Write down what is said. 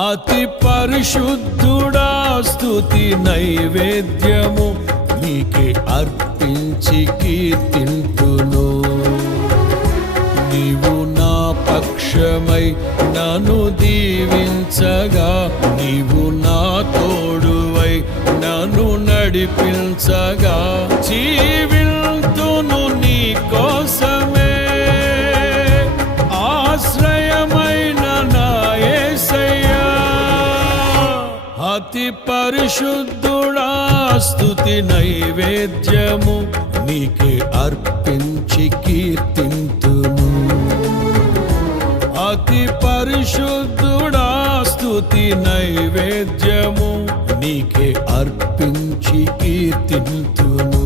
అతి పరిశుద్ధుడా స్తుతి నైవేద్యము నీకే అర్పించి కీర్తింతును. నీవు నా పక్షమై నన్ను దీవించగా, నీవు నా తోడువై నన్ను నడిపించగా, జీవింతును నీ కోసమే ఆశ్రయమైన నా యేసయ్యా. అతి పరిశుద్ధుడా స్తుతి నైవేద్యము నీకే అర్పించి కీర్తింతును. అతి పరిశుద్ధుడా స్తుతి నైవేద్యము నీకే అర్పించి కీర్తింతును.